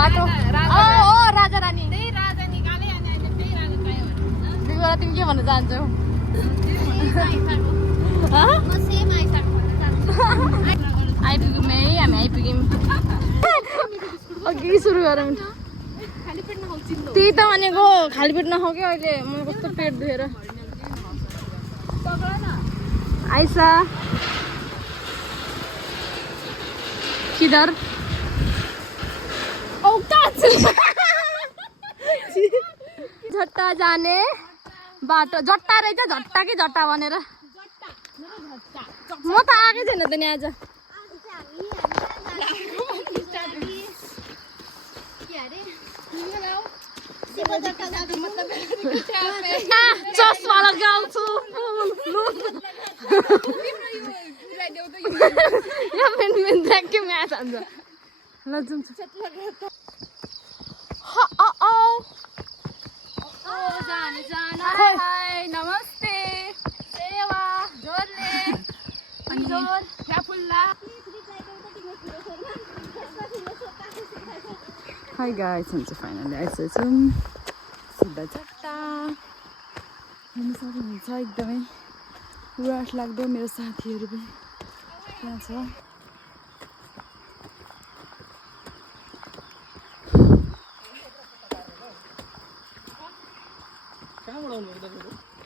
बाटो हो राजा रानी तिमी के भन्न चाहन्छौ आइपुग्यौँ है हामी आइपुग्यौँ अघि सुरु गरौँ त्यही त भनेको खाली पेट नखाऊ क्या अहिले मलाई कस्तो पेट दुखेर आइसा किधर झट्टा जाने बाटो झट्टा रहेछ झट्टा कि झट्टा भनेर म त आएकै छैन त नि आज चस्मा लगाउँछु के म्याच हान्छ ल जाउँ नमस्ते सेवा जोरले हाई गाइस हुन्छ फाइनली आइसकेछौँ सिधा चट्टा हेर्नु सक्नुहुन्छ एकदमै उराठ लाग्दो मेरो साथीहरू पनि त्यहाँ छ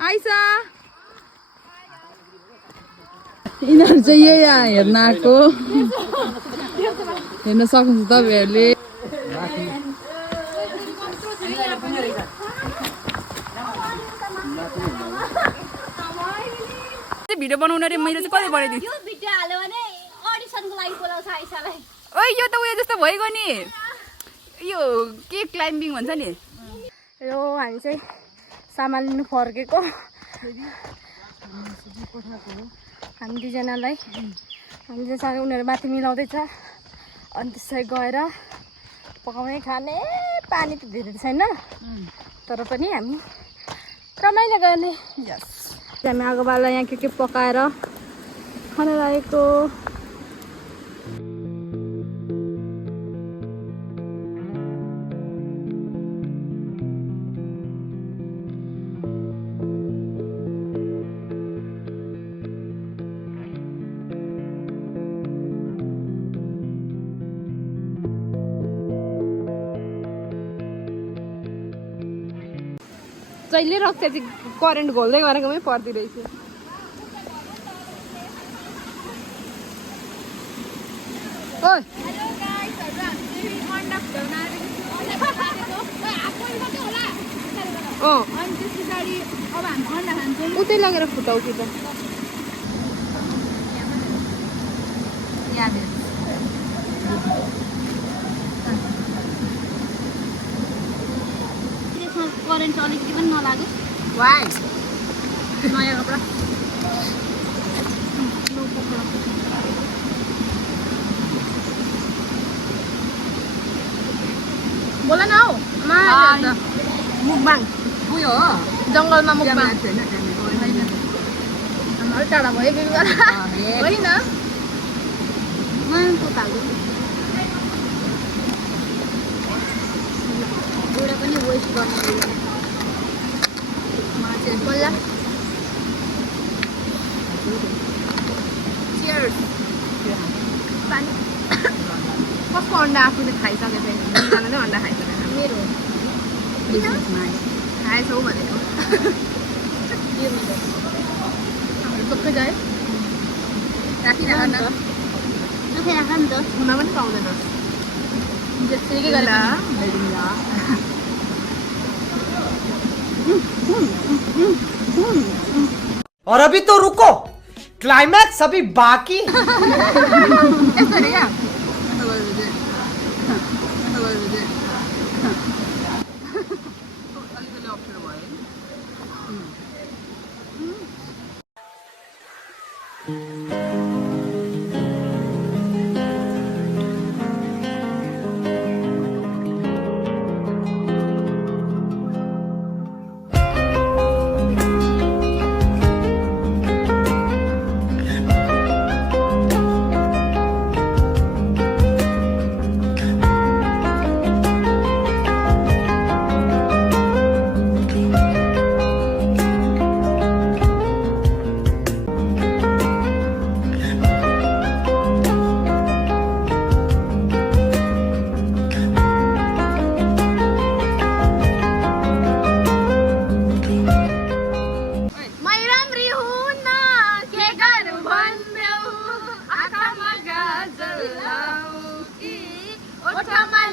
आइसा यिनीहरू चाहिँ यही हेर्न आएको हेर्न सक्नुहुन्छ तपाईँहरूले भिडियो बनाउन रे मैले चाहिँ कति बनाइदिएँ यो भिडियो हाल्यो भने अडिसनको लागि बोलाउँछ आइसालाई ओइ यो त उयो जस्तो भइगयो नि यो के क्लाइम्बिङ भन्छ नि यो हामी चाहिँ सामान लिनु फर्केको हामी दुईजनालाई हामीले सँगै उनीहरू माथि मिलाउँदैछ अनि त्यसै गएर पकाउने खाने पानी त धेरै छैन तर पनि हामी रमाइलो गर्ने हामी आगोबाला यहाँ के पकाएर खान लागेको जहिले रक्छ चाहिँ करेन्ट घोल्दै गरेकोमै पर्दो रहेछ उतै लगेर फुटाउ कि त करेन्ट अलिकति पनि नलाग्यो वाइ नयाँ कपडा बोला न हौ मुकबाङ उयो हो जङ्गलमा मुकबाङ हाम्रो टाढा भयो होइन एउटा पनि वेस्ट गर्नु बोल्ला चियर्स पानी कसको अन्डा आफूले खाइसकेको छैन नै अन्डा खाइसकेन मेरो खाएछौ भनेको सबै गयो राखिराख न राखिराख नि त हुन पनि पाउँदैन जस्तै गरेर और अभी तो रुको क्लाइमैक्स अभी बाकी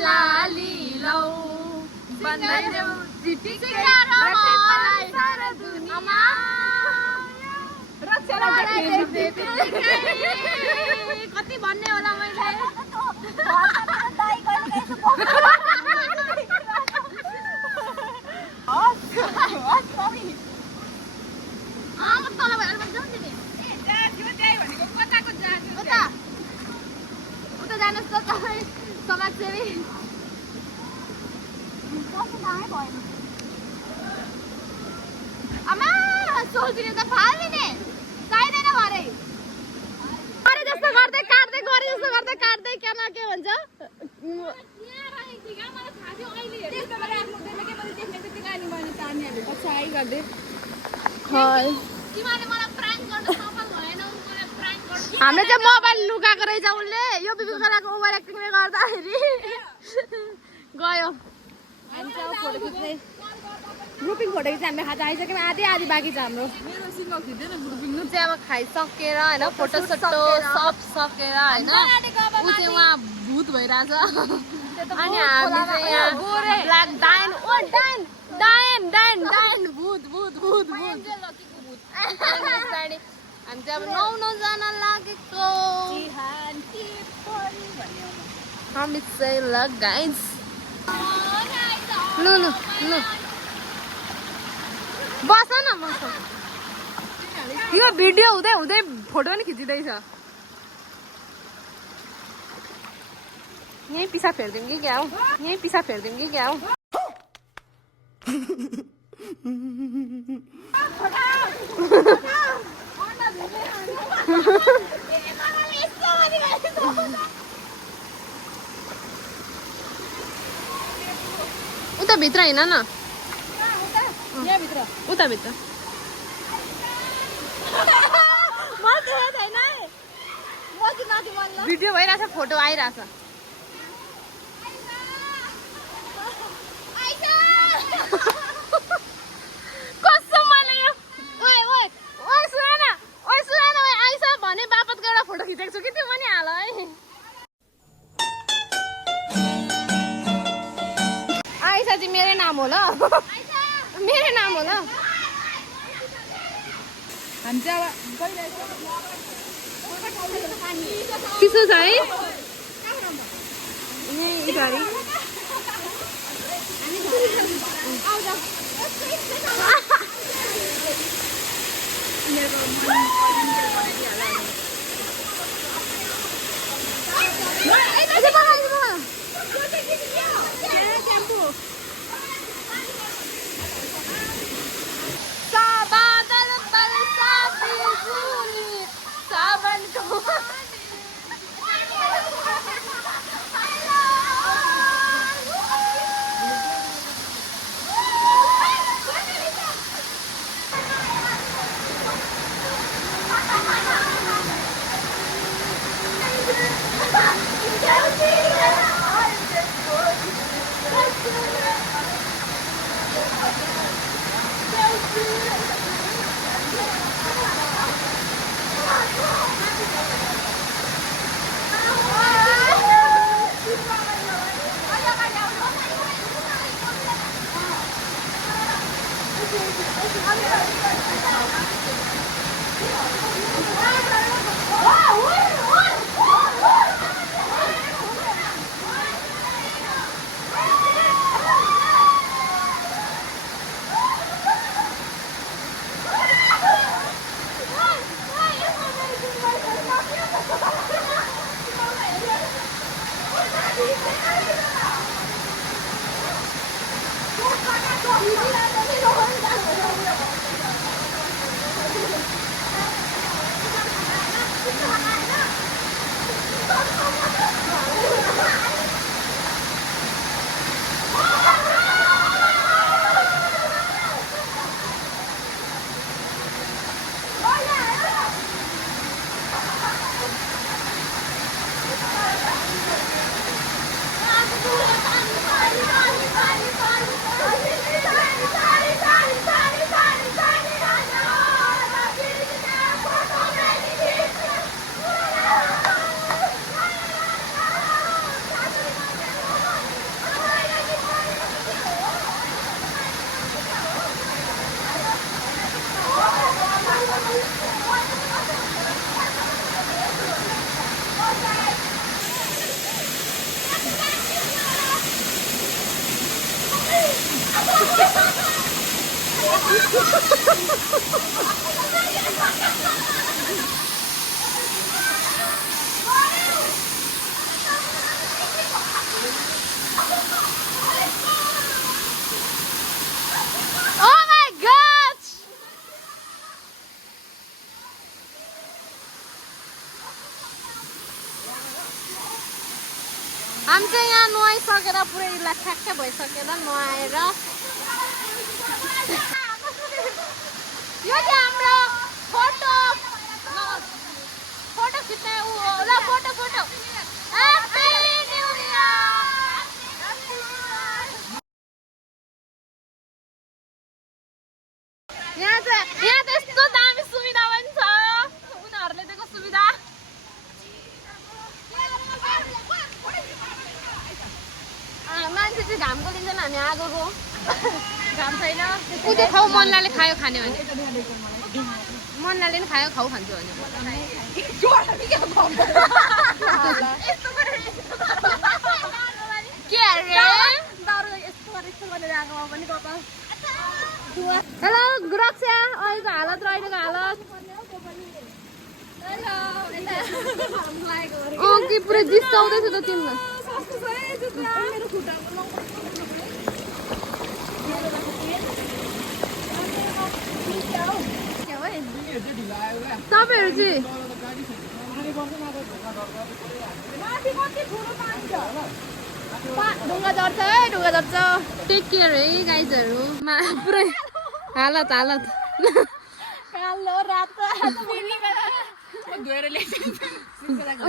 लाली लौ भन्दै देऊ जिटिकेर मलाई सारा दुनिया कति भन्ने होला मैले उता जानुहोस् त तपाईँ समाजसेवी आमा सोल्टिने त फाल्दिने चाहिँदैन भरे गरे जस्तो गर्दै काट्दै गरे जस्तो गर्दै काट्दै के न के भन्छ हामीले चाहिँ मोबाइल लुकाएको रहेछ उसले यो बिबिखानाको ओभर एक्टिङले गर्दाखेरि गयो हामी चाहिँ फोटो खिच्दै ग्रुपिङ फोटो खिच्दै हामीले खाजा आइसक्यौँ आधी बाँकी छ हाम्रो ग्रुपिङ चाहिँ अब खाइसकेर होइन फोटो सोटो सब सकेर होइन ऊ चाहिँ उहाँ भूत भइरहेछ अनि हामी चाहिँ यहाँ ब्ल्याक डाइन ओ डाइन डाइन डाइन डाइन भूत भूत भूत भूत हामी चाहिँ अब 9 जना लागेको हामी चाहिँ लगाइन्छ लु लु लु बस न बस यो भिडियो हुँदै हुँदै फोटो पनि खिचिँदैछ यहीँ पिसा फेरिदिउँ कि क्या हो यहीँ पिसा फेरिदिउँ कि क्या हो उता भित्र हिँड न उता भित्र भिडियो भइरहेछ फोटो आइरहेछ कस्तो मैले सुन आइस भने बापत गएर फोटो खिचेको छु कि त्यो पनि हाल है आइसा चाहिँ मेरै नाम हो ल मेरै नाम हो ल हामी चाहिँ अब चिसो छ है Oh my god! हामी चाहिँ यहाँ नुहाइसकेर पुरै ठ्याक्कै भइसकेर नुहाएर यो चाहिँ हाम्रो फोटो खिच्ने ऊ हो ल फोटो ह्याप्पी न्यू इयर यहाँ त यस्तो दामी सुविधा पनि छ उनीहरूले दिएको सुविधा मान्छे चाहिँ घामको लिन्छन् हामी आगोको घाम छैन उतै खाऊ मनलाले खायो खाने भने मनलाले नि खायो खाऊ खान्छु भने के अरे हेलो रक्षा अहिलेको हालत र अहिलेको हालत कि पुरै जिस्काउँदैछु त तिमीलाई तपाईँहरू चाहिँ ढुङ्गा झर्छ है ढुङ्गा झर्छ टेक केयर है गाइजहरू पुरै हालत कालो रातो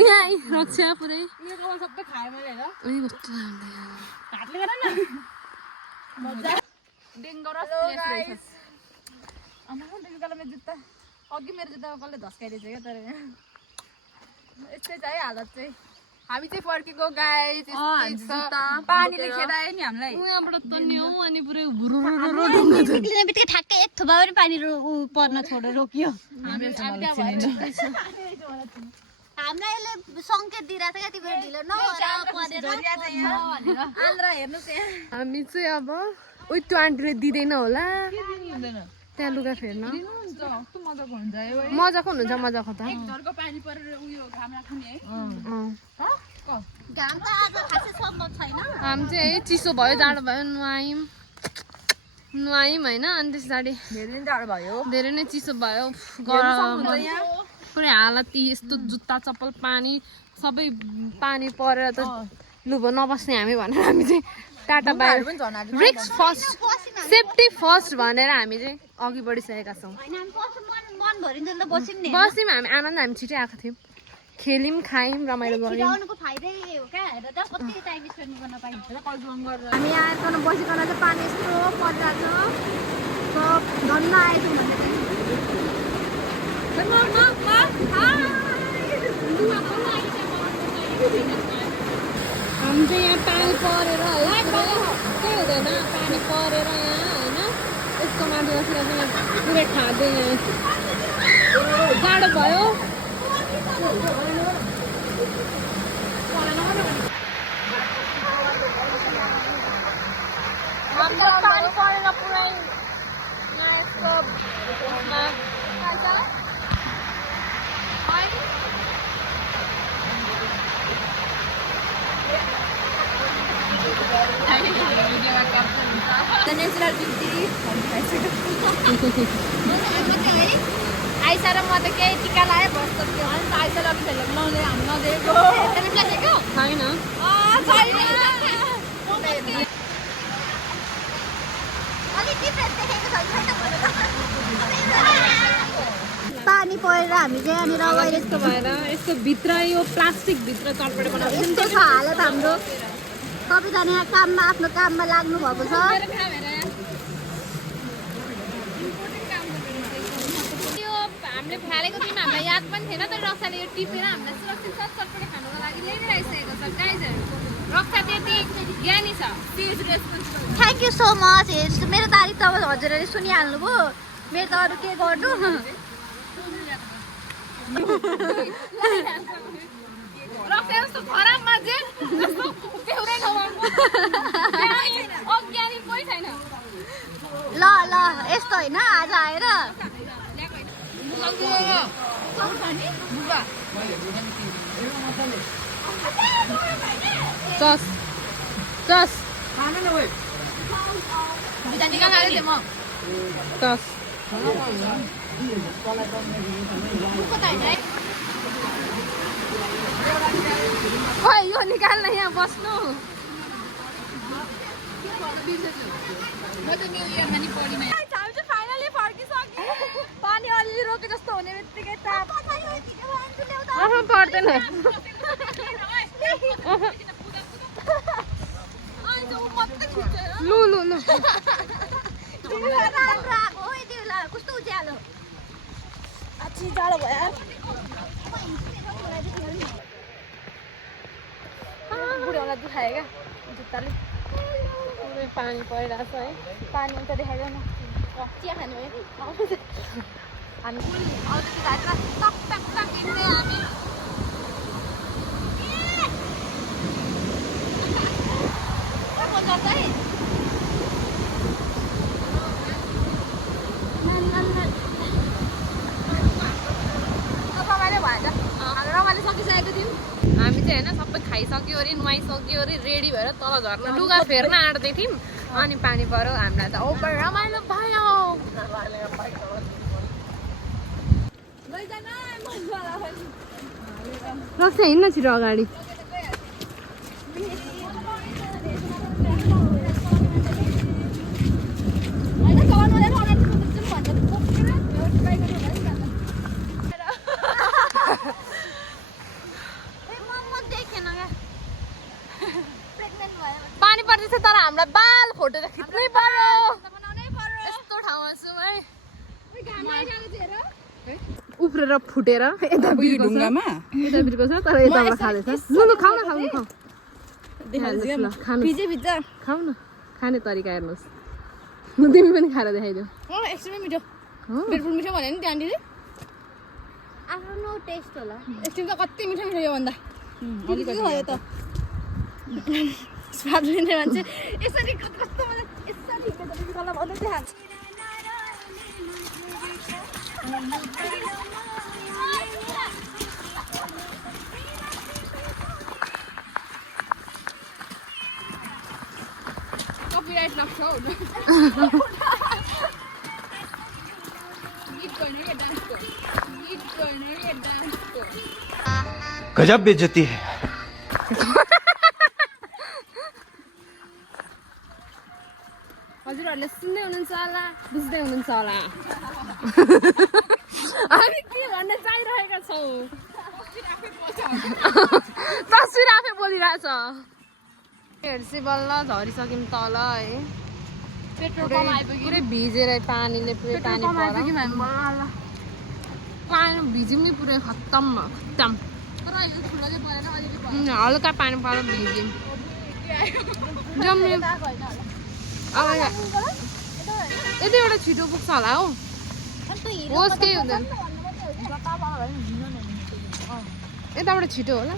यहाँ रक्षा पुरै सबै खायो मैले जुत्ता अघि मेरो जुत्तामा कसले धस्काइदिएछ क्या तर यस्तै छ है हालत चाहिँ हामी चाहिँ फर्केको गाई पानीले खेदायो नि हामीलाई यहाँबाट तन्यौ अनि पुरै निक्लिने बित्तिकै ठ्याक्कै एक थोपा पनि पानी पर्न छोडेर रोकियो हामीलाई यसले सङ्केत दिइरहेको थियो क्या तिमीहरू ढिलो आन्द्रा हेर्नु हामी चाहिँ अब उयो त्यो आन्टीले दिँदैन होला त्यहाँ लुगा फेर्न मजाको हुन्छ मजाको त हामी चाहिँ है चिसो भयो जाडो भयो नुहायौँ होइन अनि त्यस पछाडि धेरै नै चिसो भयो पुरै हालत यस्तो जुत्ता चप्पल पानी सबै पानी परेर त लुभो नबस्ने हामी भनेर हामी चाहिँ tata bye risk first safety first भनेर हामी चाहिँ अघि बढिसकेका छौँ बस्यौँ हामी आनन्द हामी छिटै आएको थियौँ खेल्यौँ खायौँ रमाइलो गऱ्यौँ हामी आइकन बसिकन चाहिँ पानी यस्तो परिरहेको छ धन्न आएछौँ भनेर हामी चाहिँ यहाँ पानी परेर है केही हुँदैन पानी परेर यहाँ होइन यसको माथि बसेर चाहिँ पुरै खाँदै जाडो भयो पानी परेर पुरै यहाँ यस्तो नेचुरल ब्युटी आइसा र म त केही टिका लगाएँ बस्छ त्यो अन्त आइसा र अघि लाउँदै हामी नदिएको छैन पानी परेर हामी चाहिँ यहाँनिर यस्तो भएर यस्तो भित्र यो प्लास्टिक भित्र चटपटे बनाएको यस्तो छ हालत हाम्रो सबैजना यहाँ काममा आफ्नो काममा लाग्नु भएको छ यो हामीले फालेको दिनमा हामीलाई याद पनि थिएन तर रक्षाले यो टिपेर हामीलाई सुरक्षित साथ चटपटे खानुको लागि ल्याइदिइरहेको छ गाइजहरू रक्षा त्यति ज्ञानी छ थ्याङ्क यू सो मच मेरो तारिफ त अब हजुरहरूले सुनिहाल्नुभयो मेरो त अरू के गर्नु रक्षा जस्तो खराब मान्छे जस्तो बेहुरै ठाउँमा अज्ञानी कोही छैन चस चस चस ओए यो निकाल्न यहाँ बस्नु फाइनली फर्किसक्यो पानी अलिअलि रोके जस्तो हुने बित्तिकै पर्दैन लु लु लु जाडो भयो बुढीहरूलाई दुखायो क्या जुत्ताले पुरै पानी परिरहेछ है पानी त देखाइदैन चिया खानु है हामी हामी चाहिँ होइन सबै खाइसक्यो अरे नुहाइसक्यो अरे रेडी भएर तल झर्न लुगा फेर्न आँट्दै थियौँ अनि पानी पऱ्यो हामीलाई त ओभर रमाइलो भयो रक्सा हिँड्न छिटो अगाडि पानी पर्दैछ तर हामीलाई बाल फोटो त खिच्नै पर्यो यस्तो ठाउँमा छौँ है उफ्रेर फुटेर यता बिर्को छ तर यताबाट खाँदैछ लु खाऊ न खाऊ खाऊ न खाने तरिका हेर्नुहोस् तिमी पनि खाएर देखाइदेऊ एक्सट्रिमै मिठो बिल्कुल मिठो भन्यो नि त्यहाँनिर आफ्नो टेस्ट होला एक्सट्रिम त कति मिठो मिठो योभन्दा अलिकति भयो त स्वाद लिने मान्छे यसरी कस्तो मजा यसरी तल भन्दै थियो कपिराइट लाग्छ हौ गीत गर्ने के डान्सको गजब बेइज्जती है हजुरहरूले सुन्दै हुनुहुन्छ होला बुझ्दै हुनुहुन्छ होला हामी के भन्न चाहिरहेका छौँ तस्बिर आफै बोलिरहेछ हेर्छु बल्ल झरिसक्यौँ तल है पुरै भिजेर पानीले पुरै पानी पानी भिज्यौँ नि पुरै खत्तम हल्का पानी परेर भिज्यौँ जम्ने अब यति एउटा छिटो पुग्छ होला हौ होस् केही हुँदैन यताबाट छिटो होला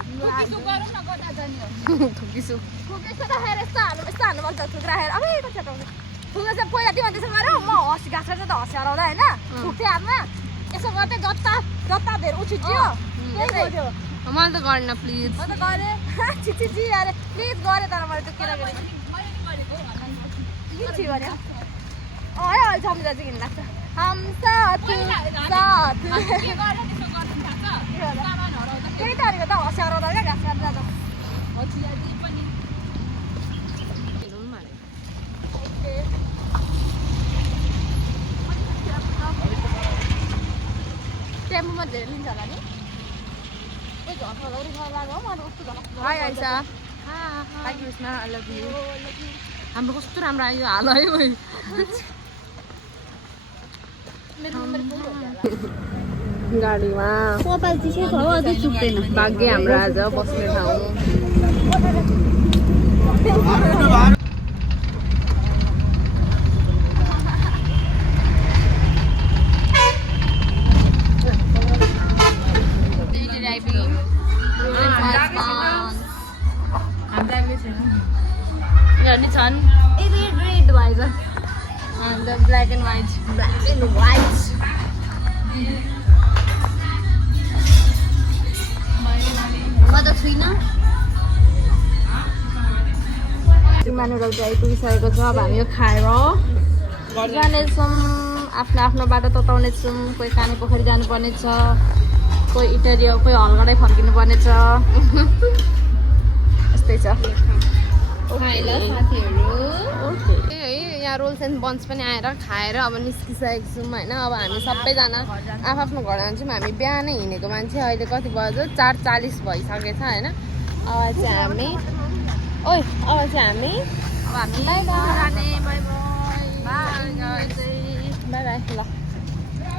थुकिसु पहिला त्यो त्यसो गरेर म घाँस त हँसी हराउँदा होइन थुक्थेँ हातमा यसो गर्दै जता जता धेरै उछिट्यो मैले त गरेन प्लिज म त गरेँ छिची अरे प्लिज गरेँ तर मैले त केटाकेटी सम्झा चाहिँ किन लाग्छ हम साथ साथ त्यही तरिका त हँसी हराउँदा क्या घाँस काट्दा त टेम्पोमा धेरै लिन्छ होला नि हाम्रो कस्तो राम्रो आयो हाल है गाडीमा भाग्य हाम्रो आज बस्ने ठाउँ छन् रेड भएछ अन्त ब्ल्याक एन्ड वाइट तिमानुरल चाहिँ आइपुगिसकेको छ। अब हामी यो खाएर जानेछौँ, आफ्नो आफ्नो बाटो तताउनेछौँ। कोही काने पोखरी जानुपर्ने छ, कोही इटरी, कोही हलगढै फर्किनु पर्ने छ। यस्तै छ। यहाँ रोल्स एन्ड बन्स पनि आएर खाएर अब निस्किसकेको छौँ होइन। अब हामी सबैजना आफ्नो घर जान्छौँ। हामी बिहानै हिँडेको मान्छे, अहिले कति बज्यो 4:40 भइसकेको छ होइन। अब चाहिँ हामी बाई बाई ल।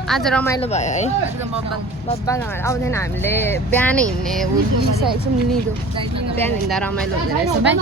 आज रमाइलो भयो है, बब्बा रमाइलो। अबदेखि हामीले बिहानै हिँड्ने लिइसकेको छौँ, लिडो बिहान हिँड्दा रमाइलो हुँदो रहेछ। बाई।